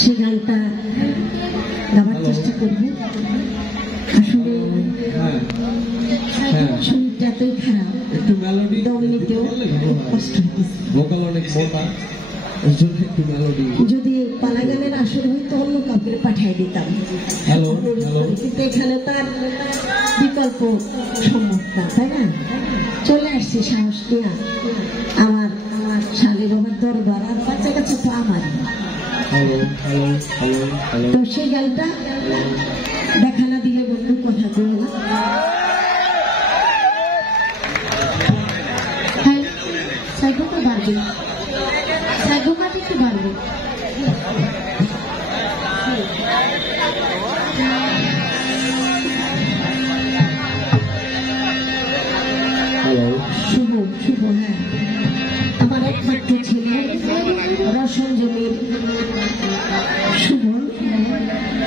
সে গানটা গাওয়ার চেষ্টা করব। আসলে শুনতে এতই খারাপ, একটু মেলোডি দম নিতেও কষ্ট হচ্ছে, ভোকাল অনেক মোটা, একটু মেলোডি। যদি পালা গানের আসর হইতো অন্য কাউকে পাঠিয়ে দিতাম, কিন্তু এখানে তার বিকল্প সম্ভব না, তাই না? চলে আসছি সাহস নিয়ে আমার শালি বাবার দরবার, আর বাচ্চা কাছে তো আমারই। তো সেই গানটা দেখা না দিলে বন্ধু কথা বলে না। সাইকেলটা বাড়বে, সাইকেলটা একটু বাড়বে। শুভ শুভ, হ্যাঁ, আমার একমাত্র ছেলে রসন জমির শুভ,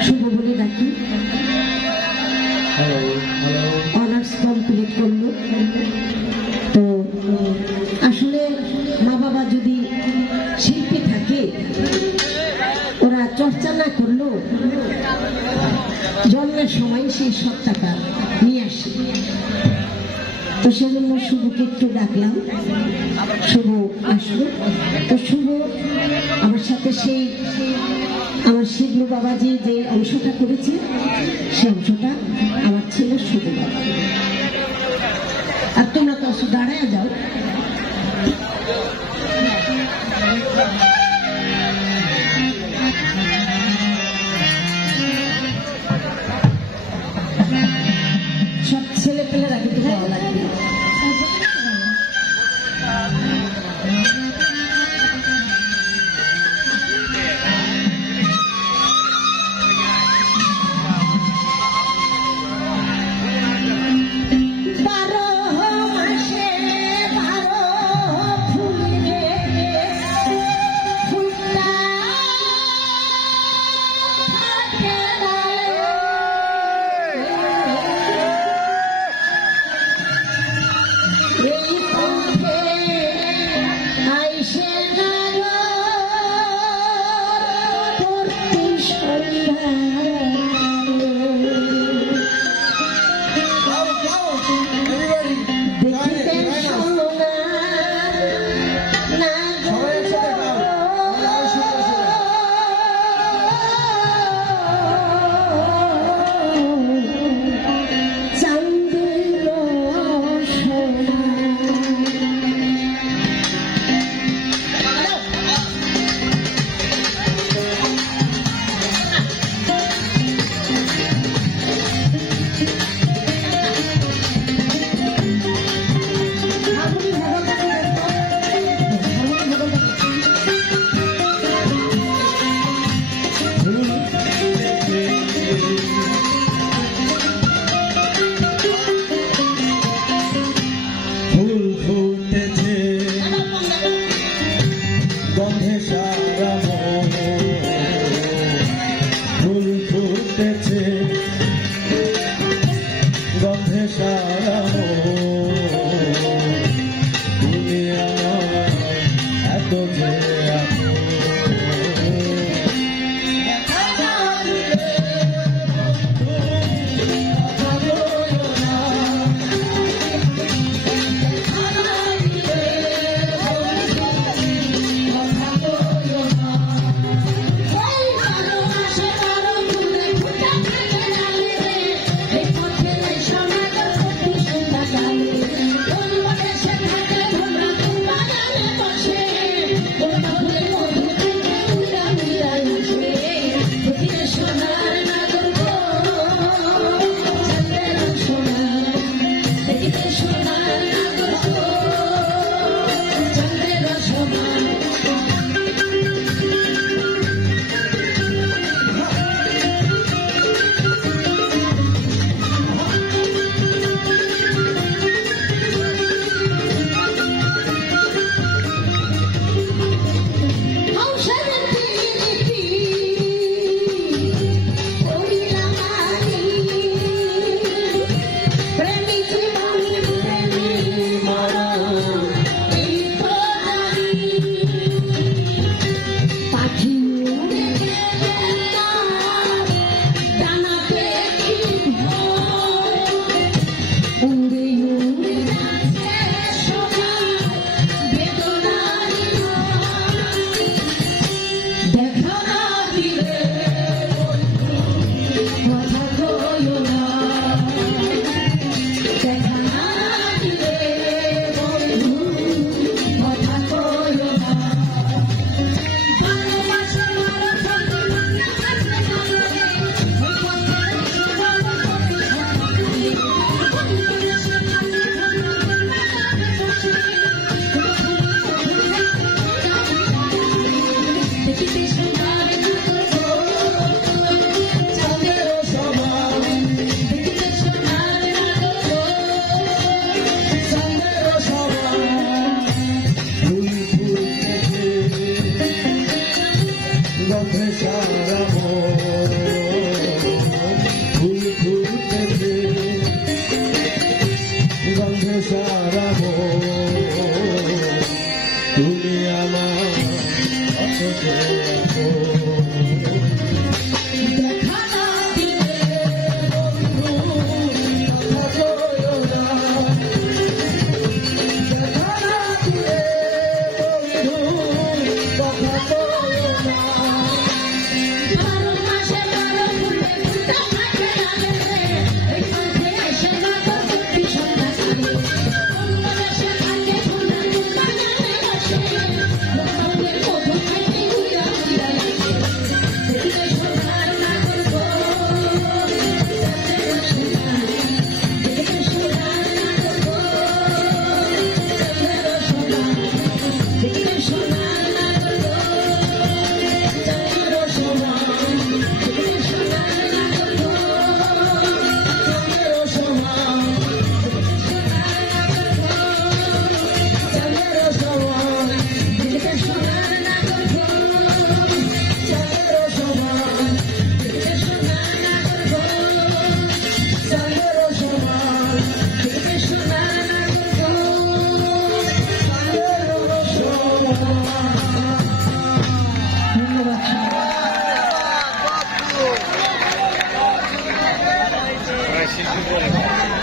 শুভ বলে ডাকি। অনার্স কমপ্লিট করলো। তো আসলে মা বাবা যদি শিল্পী থাকে, ওরা চর্চা না করলো জন্মের সময় সেই সত্তাটা নিয়ে আসে। তো সেজন্য শুভকে একটু ডাকলাম, শুভ আসলো। তো শুভ আমার সাথে সেই আমার শিবলু বাবাজি যে অংশটা করেছে, সে অংশটা আমার ছেলে শুভ বাবা। আর তোমরা তো আসো, দাঁড়ায় যাও। সব ছেলে পেলেরা কিন্তু ভালো লাগবে।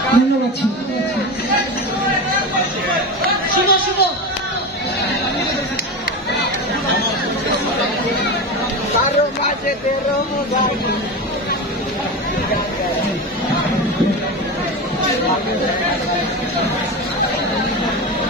ধন্যবাদ। শুভ শুভ তারো মাঝে তেরো